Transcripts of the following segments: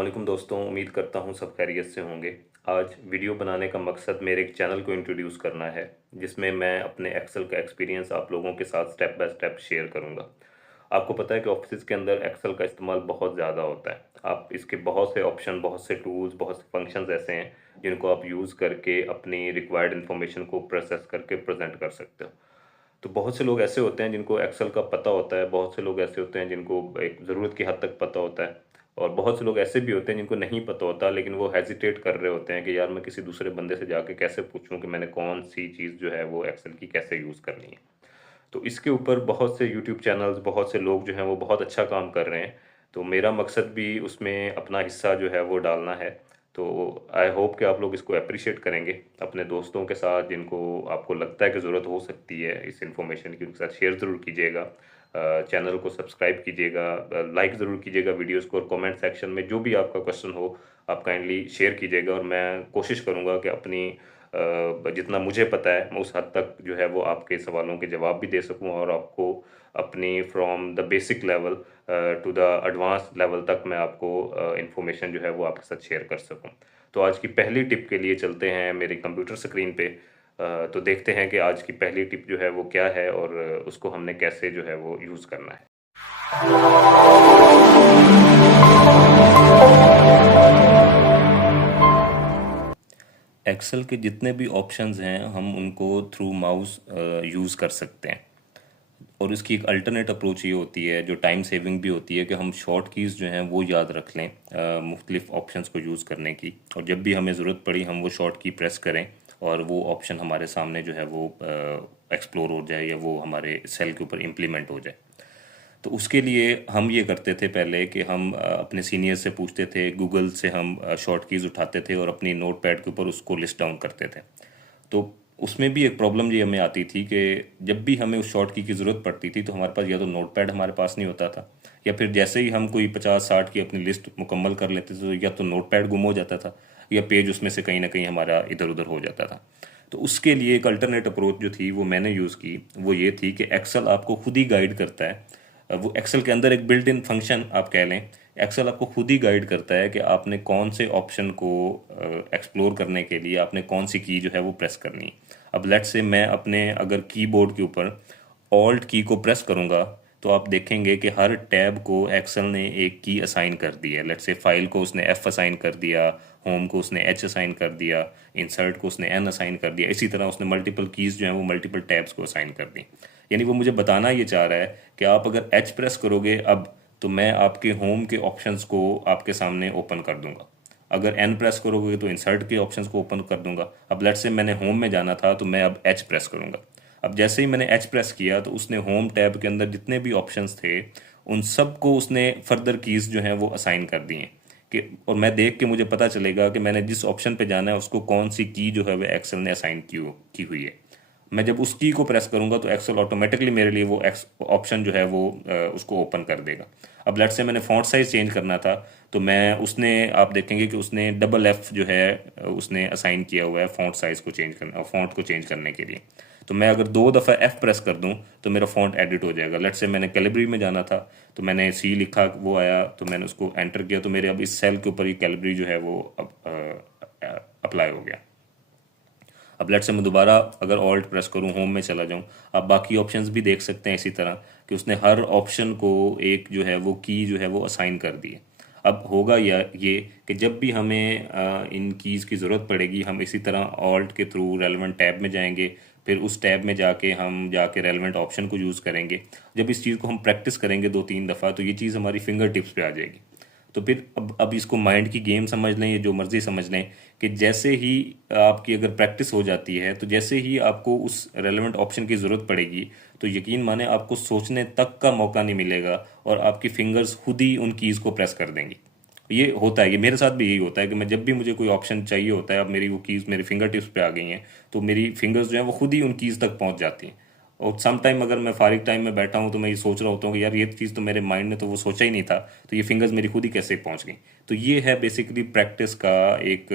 वालेकुम दोस्तों, उम्मीद करता हूँ सब खैरियत से होंगे। आज वीडियो बनाने का मकसद मेरे एक चैनल को इंट्रोड्यूस करना है, जिसमें मैं अपने एक्सेल का एक्सपीरियंस आप लोगों के साथ स्टेप बाय स्टेप शेयर करूँगा। आपको पता है कि ऑफिस के अंदर एक्सेल का इस्तेमाल बहुत ज़्यादा होता है। आप इसके बहुत से ऑप्शन, बहुत से टूल्स, बहुत से फंक्शंस ऐसे हैं, जिनको आप यूज़ करके अपनी रिक्वायर्ड इन्फॉर्मेशन को प्रोसेस करके प्रेज़ेंट कर सकते हो। तो बहुत से लोग ऐसे होते हैं जिनको एक्सेल का पता होता है, बहुत से लोग ऐसे होते हैं जिनको एक ज़रूरत की हद तक पता होता है और बहुत से लोग ऐसे भी होते हैं जिनको नहीं पता होता, लेकिन वो हेजिटेट कर रहे होते हैं कि यार मैं किसी दूसरे बंदे से जाके कैसे पूछूं कि मैंने कौन सी चीज़ जो है वो एक्सेल की कैसे यूज़ करनी है। तो इसके ऊपर बहुत से यूट्यूब चैनल्स, बहुत से लोग जो हैं वो बहुत अच्छा काम कर रहे हैं। तो मेरा मकसद भी उसमें अपना हिस्सा जो है वो डालना है। तो आई होप कि आप लोग इसको अप्रिशिएट करेंगे अपने दोस्तों के साथ, जिनको आपको लगता है कि ज़रूरत हो सकती है इस इन्फॉर्मेशन की, उनके साथ शेयर ज़रूर कीजिएगा। चैनल को सब्सक्राइब कीजिएगा, लाइक ज़रूर कीजिएगा वीडियोस को, और कमेंट सेक्शन में जो भी आपका क्वेश्चन हो आप काइंडली शेयर कीजिएगा, और मैं कोशिश करूँगा कि अपनी जितना मुझे पता है मैं उस हद तक जो है वो आपके सवालों के जवाब भी दे सकूं, और आपको अपनी from the basic level to the advance level तक मैं आपको इंफॉर्मेशन जो है वो आपके साथ शेयर कर सकूं। तो आज की पहली टिप के लिए चलते हैं मेरे कंप्यूटर स्क्रीन पे। तो देखते हैं कि आज की पहली टिप जो है वो क्या है, और उसको हमने कैसे जो है वो यूज़ करना है। एक्सेल के जितने भी ऑप्शंस हैं हम उनको थ्रू माउस यूज़ कर सकते हैं, और इसकी एक अल्टरनेट अप्रोच ये होती है जो टाइम सेविंग भी होती है कि हम शॉर्ट कीज़ जो हैं वो याद रख लें मुख्तलिफ ऑप्शंस को यूज़ करने की, और जब भी हमें ज़रूरत पड़ी हम वो शॉर्ट की प्रेस करें और वो ऑप्शन हमारे सामने जो है वो एक्सप्लोर हो जाए या वो हमारे सेल के ऊपर इम्प्लीमेंट हो जाए। तो उसके लिए हम ये करते थे पहले कि हम अपने सीनियर से पूछते थे, गूगल से हम शॉर्ट कीज़ उठाते थे और अपनी नोट पैड के ऊपर उसको लिस्ट डाउन करते थे। तो उसमें भी एक प्रॉब्लम ये हमें आती थी कि जब भी हमें उस शॉर्ट की ज़रूरत पड़ती थी तो हमारे पास या तो नोट पैड हमारे पास नहीं होता था, या फिर जैसे ही हम कोई 50-60 की अपनी लिस्ट मुकम्मल कर लेते थे तो या तो नोट पैड गुम हो जाता था या पेज उसमें से कहीं ना कहीं हमारा इधर उधर हो जाता था। तो उसके लिए एक अल्टरनेट अप्रोच जो थी वो मैंने यूज़ की, वो ये थी कि एक्सेल आपको खुद ही गाइड करता है। वो एक्सेल के अंदर एक बिल्ट इन फंक्शन आप कह लें, एक्सेल आपको खुद ही गाइड करता है कि आपने कौन से ऑप्शन को एक्सप्लोर करने के लिए आपने कौन सी की जो है वो प्रेस करनी है। अब लेट से मैं अपने अगर कीबोर्ड के ऊपर ऑल्ट की को प्रेस करूंगा तो आप देखेंगे कि हर टैब को एक्सेल ने एक की असाइन कर दी है। लेट से फाइल को उसने एफ असाइन कर दिया, होम को उसने एच असाइन कर दिया, इंसर्ट को उसने एन असाइन कर दिया। इसी तरह उसने मल्टीपल कीज़ जो हैं वो मल्टीपल टैब्स को असाइन कर दी। यानी वो मुझे बताना ये चाह रहा है कि आप अगर एच प्रेस करोगे अब तो मैं आपके होम के ऑप्शंस को आपके सामने ओपन कर दूंगा। अगर एन प्रेस करोगे तो इंसर्ट के ऑप्शंस को ओपन कर दूंगा। अब लेट से मैंने होम में जाना था तो मैं अब एच प्रेस करूंगा। अब जैसे ही मैंने एच प्रेस किया तो उसने होम टैब के अंदर जितने भी ऑप्शंस थे उन सब को उसने फर्दर कीज़ जो हैं वो असाइन कर दी हैं कि, और मैं देख के मुझे पता चलेगा कि मैंने जिस ऑप्शन पे जाना है उसको कौन सी की जो है वो एक्सेल ने असाइन की हुई है। मैं जब उस की को प्रेस करूंगा तो एक्सेल ऑटोमेटिकली मेरे लिए वो ऑप्शन जो है वो उसको ओपन कर देगा। अब लेट से मैंने फॉन्ट साइज चेंज करना था तो मैं उसने आप देखेंगे कि उसने डबल एफ जो है उसने असाइन किया हुआ है फॉन्ट साइज को चेंज करना, फॉन्ट को चेंज करने के लिए। तो मैं अगर 2 दफ़ा एफ प्रेस कर दूं तो मेरा फॉन्ट एडिट हो जाएगा। लेट से मैंने कैलिब्री में जाना था तो मैंने सी लिखा, वो आया तो मैंने उसको एंटर किया तो मेरे अब इस सेल के ऊपर ये कैलिब्री जो है वो अप्लाई हो गया। अब लेट से मैं दोबारा अगर ऑल्ट प्रेस करूं, होम में चला जाऊं, आप बाकी ऑप्शंस भी देख सकते हैं इसी तरह कि उसने हर ऑप्शन को एक जो है वो की जो है वो असाइन कर दी है। अब होगा ये कि जब भी हमें इन कीज़ की ज़रूरत पड़ेगी हम इसी तरह ऑल्ट के थ्रू रेलेवेंट टैब में जाएंगे, फिर उस टैब में जाके हम जाके रेलेवेंट ऑप्शन को यूज़ करेंगे। जब इस चीज़ को हम प्रैक्टिस करेंगे 2-3 दफ़ा तो ये चीज़ हमारी फिंगर टिप्स पे आ जाएगी। तो फिर अब इसको माइंड की गेम समझ लें या जो मर्जी समझ लें कि जैसे ही आपकी अगर प्रैक्टिस हो जाती है तो जैसे ही आपको उस रेलेवेंट ऑप्शन की ज़रूरत पड़ेगी तो यकीन माने आपको सोचने तक का मौका नहीं मिलेगा और आपकी फिंगर्स खुद ही उन कीज़ को प्रेस कर देंगी। ये होता है, ये मेरे साथ भी यही होता है कि मैं जब भी मुझे कोई ऑप्शन चाहिए होता है, अब मेरी वो कीज़ मेरी फिंगर टिप्स पे आ गई हैं तो मेरी फिंगर्स जो हैं वो खुद ही उन कीज़ तक पहुंच जाती हैं। और सम टाइम अगर मैं फारिग टाइम में बैठा हूँ तो मैं ये सोच रहा होता हूँ कि यार ये चीज़ तो मेरे माइंड में तो वो सोचा ही नहीं था, तो ये फिंगर्स मेरी खुद ही कैसे पहुँच गई। तो ये है बेसिकली प्रैक्टिस का एक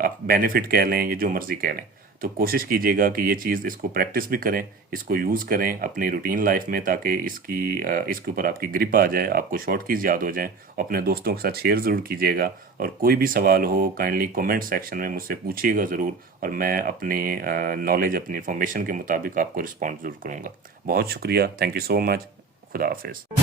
आप बेनिफिट कह लें या जो मर्ज़ी कह लें। तो कोशिश कीजिएगा कि ये चीज़ इसको प्रैक्टिस भी करें, इसको यूज़ करें अपनी रूटीन लाइफ में, ताकि इसके ऊपर आपकी ग्रिप आ जाए, आपको शॉर्ट कीज याद हो जाएं। अपने दोस्तों के साथ शेयर ज़रूर कीजिएगा, और कोई भी सवाल हो काइंडली कमेंट सेक्शन में मुझसे पूछिएगा ज़रूर, और मैं अपनी नॉलेज, अपनी इन्फॉर्मेशन के मुताबिक आपको रिस्पॉन्ड ज़रूर करूँगा। बहुत शुक्रिया, थैंक यू सो मच, खुदा हाफिज़।